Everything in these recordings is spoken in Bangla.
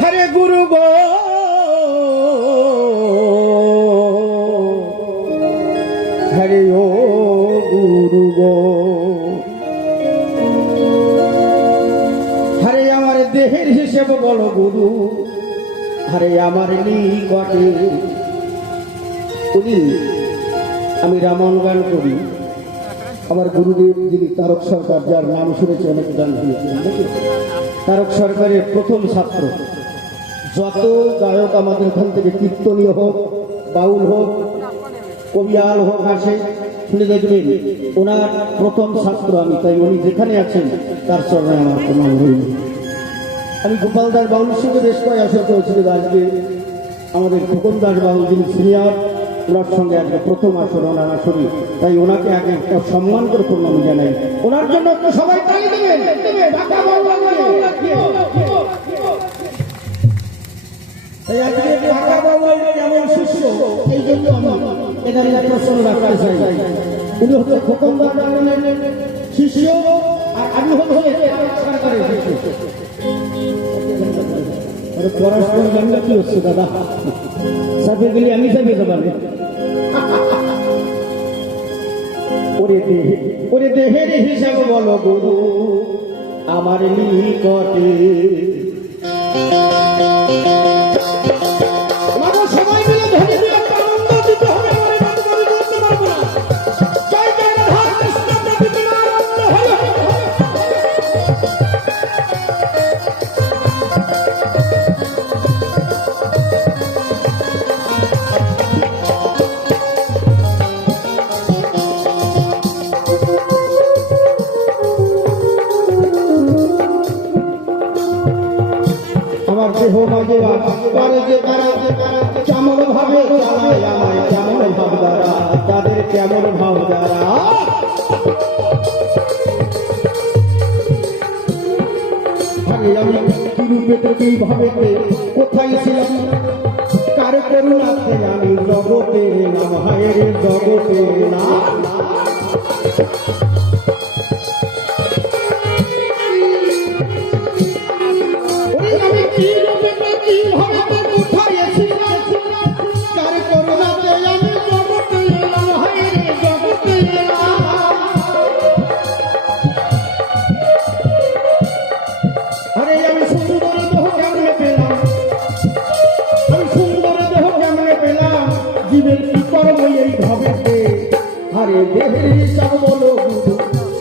হরে গুরু গো হরে ও গুরু গো হরে আমার দেহের হিসেব বলো গুরু হরে আমার নিকটে উনি আমি রামন গান করি আমার গুরুদেব যিনি তারক সরকার যার নাম শুনেছে অনেক গান দিয়েছেন তারক সরকারের প্রথম ছাত্র যত গায়ক আমাদের এখান থেকে কীর্তনীয় হোক বাউল হোক কবিয়াল হোক আসে শুনে দেখবেন ওনার প্রথম ছাত্র আমি তাই উনি যেখানে আছেন তার চরণে আমার প্রণাম রইল আমি গোপাল দাস বাউলের সঙ্গে বেশ কয়েক আসর করেছিল আজকে আমাদের খোকন দাস বাউল যিনি সিনিয়র ওনার সঙ্গে আজকে প্রথম আসর ওনার আসরে তাই ওনাকে আগে একটা সম্মান করে প্রণাম জানাই ওনার জন্য একটু সবাই তালি দেবেন তাই আজকে ঢাকা বাউল যেমন শিষ্য এই জন্য আমি এখানে প্রশ্ন রাখতে চাই উনি হচ্ছে খোকন দাস বাউলের শিষ্য আর আমি হচ্ছে সরকারের শিষ্য পড়াশোনা জানলে কি হচ্ছে দাদা সাফিয়ে গেলে আমি সাফিয়ে যেতে পারবো ওরে দেহের হিসাব বলো গুরু আমার নিকটে সবাই মিলে ধরে দিয়ে একটা আনন্দ দিতে হবে কেমন ভাবে চালায় আমায় কেমন ভাব দ্বারা তাদের কেমন ভাব দ্বারা আমি কিরূপে কিভাবে কোথায় ছিলাম কার করুণাতে আমি জগতে নাম হায়ের জগতে না দেহের হিসাব বলো গুরু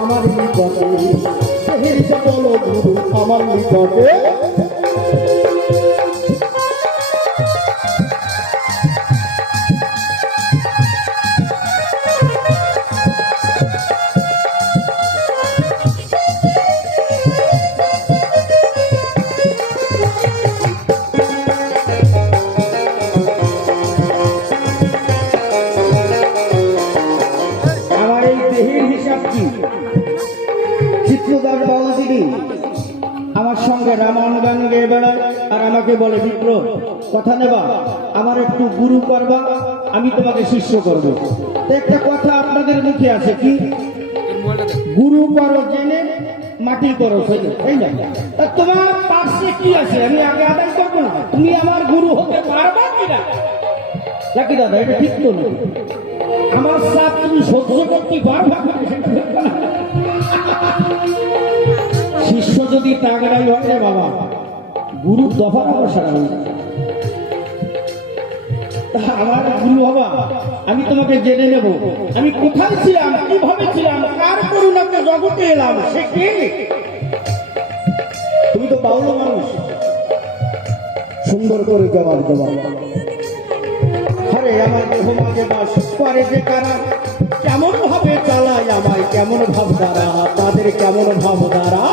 আমার নিকটে দেহের হিসাব বলো গুরু আমার নিকটে চিত্রদাস বাউল যিনি আমার সঙ্গে রামন গান গেয়ে বেড়ায় আর আমাকে বলে মিত্র কথা নেবা আমার একটু গুরু করবা আমি তোমাকে শিষ্য করবো একটা কথা আপনাদের মুখে আছে কি গুরু করো জেনে মাটি করো এই না তোমার পাশে কি আছে আমি আগে আদায় করবো না তুমি আমার গুরু হতে পারবা কিনা নাকি দাদা এটা ঠিক তো না আমার সাথ তুমি সহ্য করতে পারবা শিষ্য যদি তাগড়াই হয় বাবা গুরু দফা সারা আমার গুরু বাবা আমি তোমাকে জেনে নেব আমি কোথায় ছিলাম কিভাবে ছিলাম কার করুণাকে জগতে এলাম সে কে তুমি তো বাউল মানুষ সুন্দর করে জবাব দেওয়া হরে আমার দেহ মাঝে বাস করে যে কারা কেমন ভাবে চালায় আমায় কেমন ভাব দ্বারা তাদের কেমন ভাব দ্বারা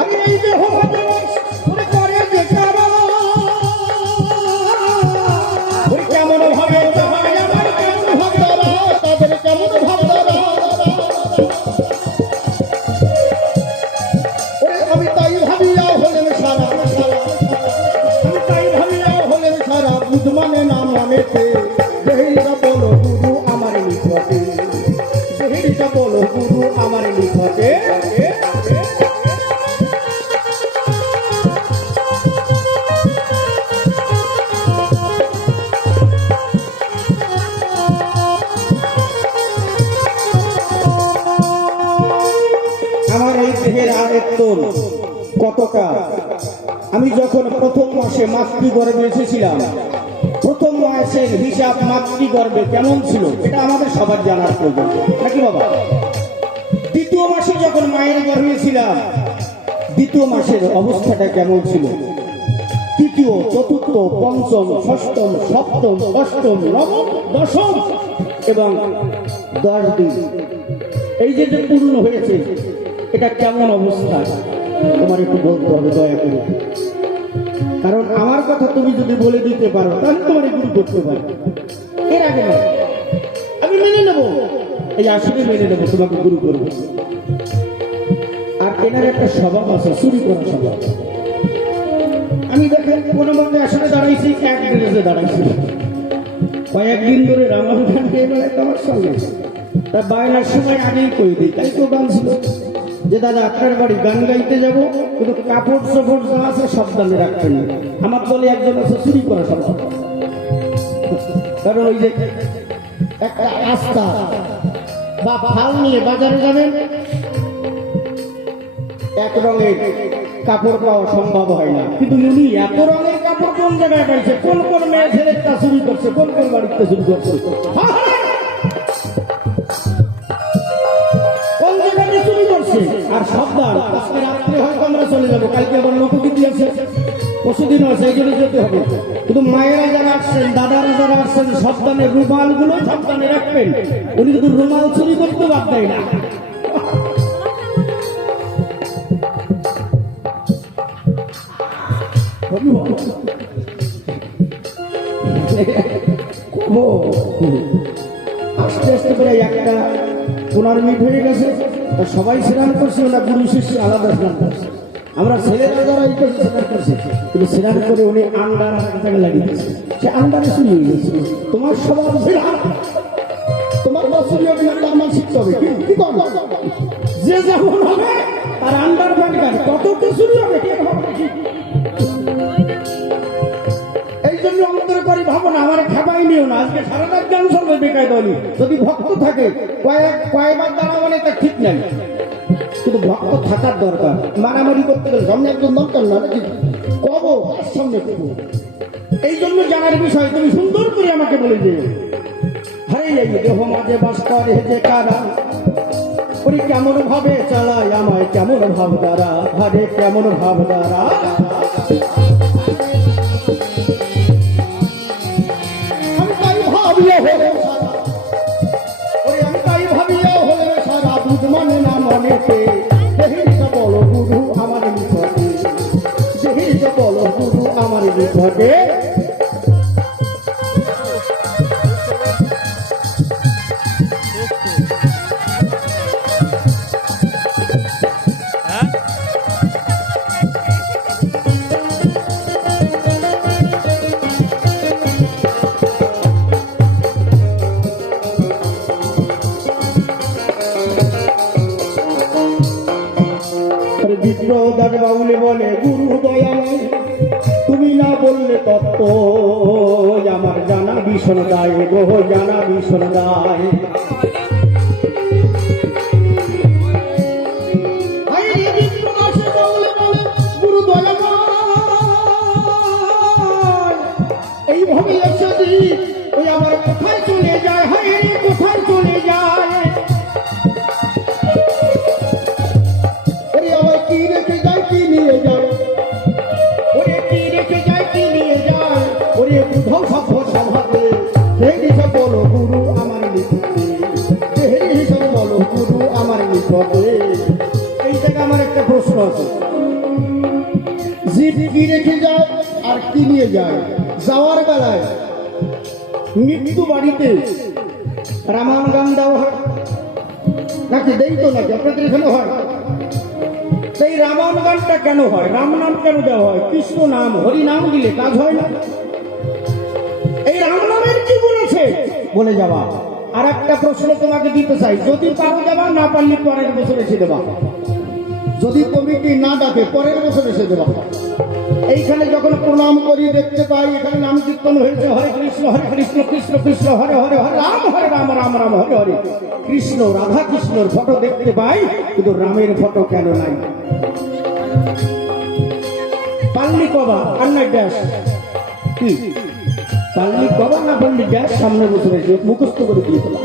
আমি এই দেহ মাঝে বাস করে যে কারা কেমন ভাবে চালায় আমায় কেমন ভাব দ্বারা তাদের কেমন ভাব দ্বারা আমি তাই ভাবিয়া হলেন সারা মানে না মনেতে দেহিটা বলো গুরু আমার নিকটে দেহিটা বলো গুরু আমার নিকটে দেহের আয়তন কতটা। আমি যখন প্রথম মাসে মাতৃগর্ভে এসেছিলাম, প্রথম মাসের হিসাব মাতৃগর্ভে কেমন ছিল এটা আমাদের সবার জানার প্রয়োজন নাকি বাবা? দ্বিতীয় মাসে যখন মায়ের গর্ভে ছিলাম, দ্বিতীয় মাসের অবস্থাটা কেমন ছিল, তৃতীয়, চতুর্থ, পঞ্চম, ষষ্ঠম, সপ্তম, অষ্টম, নবম, দশম এবং 10 দিন এই যে পূর্ণ হয়েছে, এটা কেমন অবস্থা তোমার একটু বলতে হবে দয়া করে। কারণ আমার কথা তুমি যদি বলে দিতে পারো তাহলে তোমার গুরু করতে পারো। এর আগে না, আমি মেনে নেব, এই আসলে মেনে নেবো তোমাকে গুরু করবো। আর এনার একটা স্বভাব আছে, চুরি করা স্বভাব। আমি দেখেন কোনো মধ্যে আসলে দাঁড়াইছি, এক ড্রেসে দাঁড়াইছি, কয়েকদিন ধরে রামায়ণ গান গেয়ে বেড়াইতো আমার সঙ্গে। তা বায়নার সময় আগেই কই দিই, তাই তো গান ছিল যে দাদা আপনার বাড়ি গান গাইতে যাবো, কিন্তু কাপড় চোপড় যা আছে সব দামে রাখতেন না। আমার দলে একজন আছে চুরি করা স্বভাব। কারণ ওই যে একটা আস্থা বা ফাল নিয়ে বাজারে যাবেন, এক রঙের কাপড় পাওয়া সম্ভব হয় না, কিন্তু উনি এত রঙের কাপড় কোন জায়গায় পাইছে, কোন কোন মেয়ে ছেলের তা চুরি করছে, কোন কোন বাড়িতে চুরি করছে, কোন জায়গায় চুরি করছে। আর সাবধান, আজকে রাত্রে হয়তো আমরা চলে যাবো, কালকে আবার লোকগীতি আছে, পরশুদিনও আছে, এই জন্য যেতে হবে। কিন্তু মায়েরা যারা আসছেন, দাদারা যারা আসছেন, সাবধানে রুমাল গুলো সাবধানে রাখবেন। উনি কিন্তু রুমাল চুরি করতে বাদ দেয় না। আস্তে আস্তে করে একটা 15 মিনিট হয়ে গেছে, সবাই স্নান করছে, ওরা গুরু শিষ্য আলাদা স্নান করছে। আমরা ছেলেরা যারা এই করছে স্নান করছে, কিন্তু স্নান করে উনি আন্ডার হাতে লাগিয়েছে, সে আন্ডারে চুরি হয়ে গেছে। তোমার স্বভাব তোমার চুরি হবে না, তার মান শিখতে হবে। কি করবো যে যেমন হবে তার আন্ডার প্যান্ট কার কত তো চুরি হবে। এই জন্য আমাদের করি ভাবনা, আমার খাবাই নিও না, আজকে সারা রাত গান শুনবে বেকায় দলি। যদি ভক্ত থাকে কয়েকবার দাঁড়াবানে তা ঠিক নাই, কিন্তু ভক্ত থাকার দরকার। মারামারি করতে গেলে সামনে একজন দরকার না, কব তার সামনে কবো। এই জন্য জানার বিষয় তুমি সুন্দর করে আমাকে বলে দিও। হারে এই দেহ মাঝে বাস করে যে কারা, ওরে কেমন ভাবে চালায় আমায়, কেমন ভাব দ্বারা, হারে কেমন ভাব দ্বারা। আমি তাই ভাবিয়া হলে সারা বুঝ মানে না মনেতে, দেহিটা বলো গুরু আমার নিকটে, দেহিটা বলো গুরু আমার নিকটে। বিপ্রদাস বাউলে বলে গুরু দয়াময়, তুমি না বললে তত্ত্ব আমার জানা ভীষণ দায়, গ্রহ জানা ভীষণ দায়। গুরু দয়াময় এইভাবে এসে ওই আমার কোথায় চলে যায়, হায় রে কোথায় চলে যায়। এই জায়গায় আমার একটা প্রশ্ন আছে, জীব কি রেখে যায় আর কি নিয়ে যায়? যাওয়ার বেলায় মৃত্যু বাড়িতে রামায়ণ গান দেওয়া হয় নাকি? দেই তো নাকি আপনাদের এখানে হয়? সেই রামায়ণ গানটা কেন হয়? রাম নাম কেন দেওয়া হয়? কৃষ্ণ নাম হরি নাম দিলে কাজ হয় না? এই রাম নামের কি বলেছে বলে যাওয়া। আর একটা প্রশ্ন তোমাকে দিতে চাই, যদি পারো দেবা, না পারলে পরের বছর এসে দেবা। যদি কমিটি না ডাকে পরের বছর এসে দেওয়া হবে। এইখানে যখন প্রণাম করি দেখতে পাই এখানে নাম কীর্তন হয়েছে হরে কৃষ্ণ কৃষ্ণ কৃষ্ণ হরে হরে হরে রাম রাম রাম হরে হরে। কৃষ্ণ রাধা কৃষ্ণর ফটো দেখতে পাই কিন্তু রামের ফটো কেন নাই? পাল্লি কবা আর নাই ড্যাশ কি পাল্লি কবা না পাল্লি ড্যাশ সামনে বসে রয়েছে মুখস্থ করে দিয়েছিলাম।